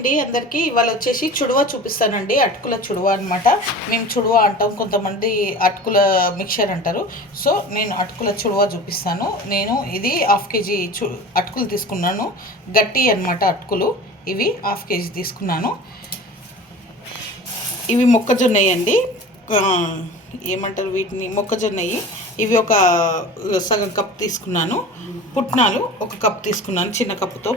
అండి అందరికీ. ఇవాళ వచ్చేసి చుడువ చూపిస్తానండి. అటుకుల చుడువ అనమాట. మేము చుడువ అంటాం, కొంతమంది అటుకుల మిక్చర్ అంటారు. సో నేను అటుకుల చుడువ చూపిస్తాను. నేను ఇది హాఫ్ కేజీ అటుకులు తీసుకున్నాను. గట్టి అనమాట అటుకులు. ఇవి హాఫ్ కేజీ తీసుకున్నాను. ఇవి మొక్కజొన్న అండి, ఏమంటారు వీటిని, మొక్కజొన్న. ఇవి ఒక సగం కప్ తీసుకున్నాను. పుట్నాలు ఒక కప్ తీసుకున్నాను, చిన్న కప్పుతో.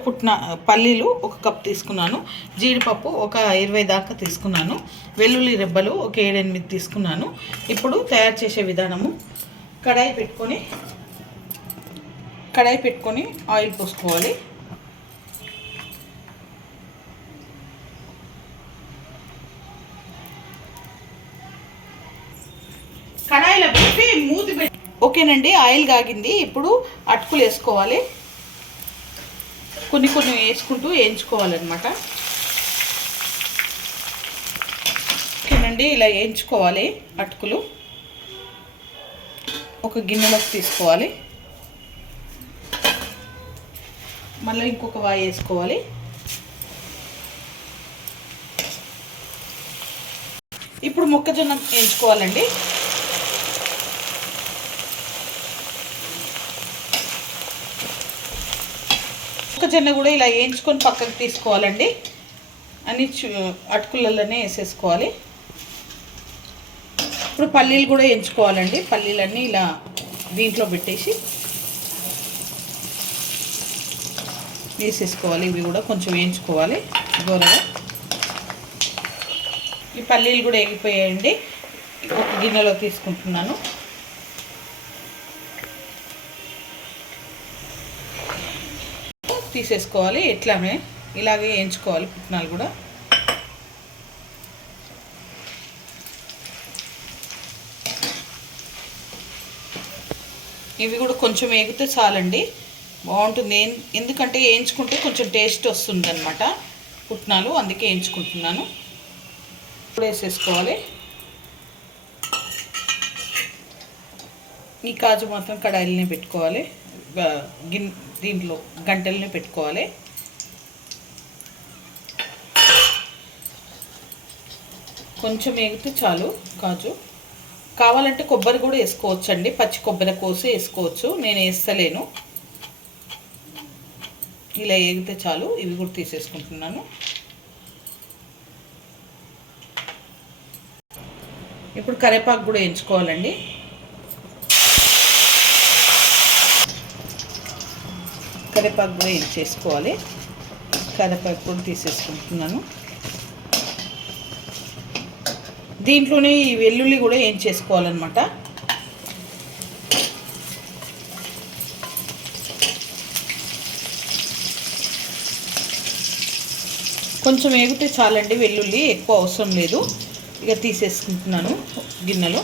పల్లీలు ఒక కప్ తీసుకున్నాను. జీడిపప్పు ఒక 20 దాకా తీసుకున్నాను. వెల్లుల్లి రెబ్బలు ఒక 7-8 తీసుకున్నాను. ఇప్పుడు తయారు చేసే విధానము: కడాయి పెట్టుకొని ఆయిల్ పోసుకోవాలి. కడాయిలో పెట్టి మూతి పెట్టి ఓకేనండి. ఆయిల్ కాగింది. ఇప్పుడు అటుకులు వేసుకోవాలి. కొన్ని వేసుకుంటూ వేయించుకోవాలన్నమాట. ఓకేనండి, ఇలా వేయించుకోవాలి. అటుకులు ఒక గిన్నెలోకి తీసుకోవాలి. మళ్ళీ ఇంకొక వాయి వేసుకోవాలి. ఇప్పుడు మొక్కజొన్న వేయించుకోవాలండి. మొక్కజొన్న కూడా ఇలా వేయించుకొని పక్కకు తీసుకోవాలండి. అన్ని అటుకులలోనే వేసేసుకోవాలి. ఇప్పుడు పల్లీలు కూడా వేయించుకోవాలండి. పల్లీలన్నీ ఇలా దీంట్లో పెట్టేసి వేసేసుకోవాలి. ఇవి కూడా కొంచెం వేయించుకోవాలి దూరగా. ఈ పల్లీలు కూడా వేగిపోయాయండి. ఒక గిన్నెలో తీసుకుంటున్నాను. తీసేసుకోవాలి. ఇలాగే వేయించుకోవాలి. పుట్నాలు కూడా ఇవి కూడా కొంచెం వేగితే చాలండి, బాగుంటుంది. ఎందుకంటే వేయించుకుంటే కొంచెం టేస్ట్ వస్తుంది అన్నమాట పుట్నాలు, అందుకే వేయించుకుంటున్నాను. ఇప్పుడు వేసేసుకోవాలి. ఈ కాజు మాత్రం కడాయిలనే పెట్టుకోవాలి. దీంట్లో గంటలనే పెట్టుకోవాలి. కొంచెం వేగితే చాలు కాజు. కావాలంటే కొబ్బరి కూడా వేసుకోవచ్చు అండి, పచ్చి కొబ్బరి కోసి వేసుకోవచ్చు. నేను వేస్తలేను. ఇలా వేగితే చాలు. ఇవి కూడా తీసేసుకుంటున్నాను. ఇప్పుడు కరివేపాకు కూడా వేయించుకోవాలండి. కరివేపాకు కూడా వేయించేసుకోవాలి. కరివేపాకు కూడా తీసేసుకుంటున్నాను. దీంట్లోనే ఈ వెల్లుల్లి కూడా వేయించేసుకోవాలన్నమాట. కొంచెం వేగితే చాలండి వెల్లుల్లి, ఎక్కువ అవసరం లేదు. ఇక తీసేసుకుంటున్నాను గిన్నెలో.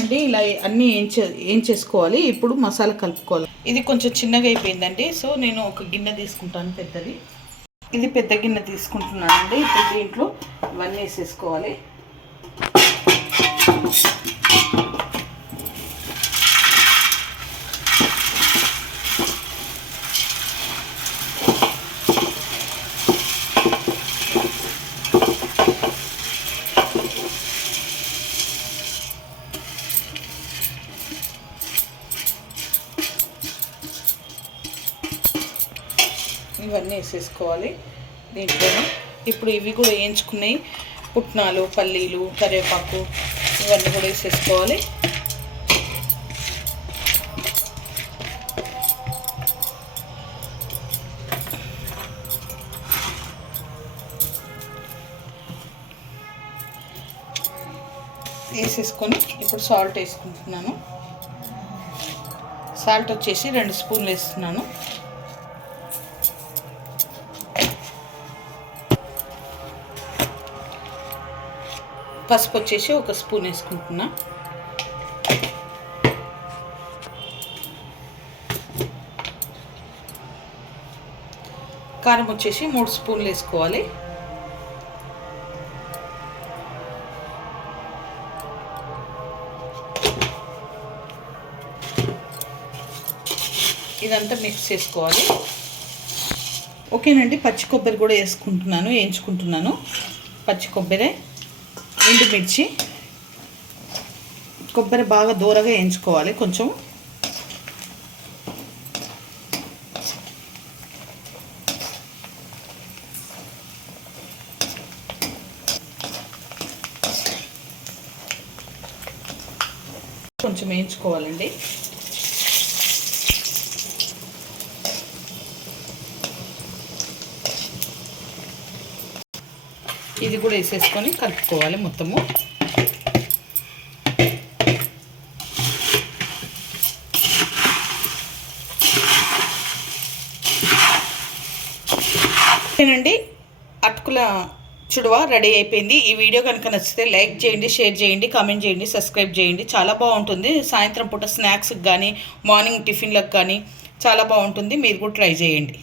అండి ఇలా అన్నీ ఏం చేసుకోవాలి. ఇప్పుడు మసాలా కలుపుకోవాలి. ఇది కొంచెం చిన్నగా అయిపోయిందండి. సో నేను ఒక గిన్నె తీసుకుంటాను, పెద్దది. ఇది పెద్ద గిన్నె తీసుకుంటున్నానండి. ఇప్పుడు దీంట్లో ఇవన్నీ వేసేసుకోవాలి. ఇవన్నీ వేసేసుకోవాలి దీంట్లోనే. ఇప్పుడు ఇవి కూడా వేయించుకున్నాయి, పుట్నాలు, పల్లీలు, కరివేపాకు, ఇవన్నీ కూడా వేసేసుకోవాలి. వేసేసుకొని ఇప్పుడు సాల్ట్ వేసుకుంటున్నాను. సాల్ట్ వచ్చేసి 2 స్పూన్లు వేస్తున్నాను. పసుపు వచ్చేసి 1 స్పూన్ వేసుకుంటున్నా. కారం వచ్చేసి 3 స్పూన్లు వేసుకోవాలి. ఇదంతా మిక్స్ చేసుకోవాలి. ఓకేనండి, పచ్చి కొబ్బరి కూడా వేసుకుంటున్నాను, వేయించుకుంటున్నాను. పచ్చి కొబ్బరి, ఎండుమిర్చి, కొబ్బరి బాగా దూరగా వేయించుకోవాలి. కొంచెం వేయించుకోవాలండి. ఇది కూడా వేసేసుకొని కలుపుకోవాలి మొత్తము. ఓకేనండి, అటుకుల చుడవ రెడీ అయిపోయింది. ఈ వీడియో కనుక నచ్చితే లైక్ చేయండి, షేర్ చేయండి, కామెంట్ చేయండి, సబ్స్క్రైబ్ చేయండి. చాలా బాగుంటుంది. సాయంత్రం పూట స్నాక్స్కి కానీ మార్నింగ్ టిఫిన్లకు కానీ చాలా బాగుంటుంది. మీరు కూడా ట్రై చేయండి.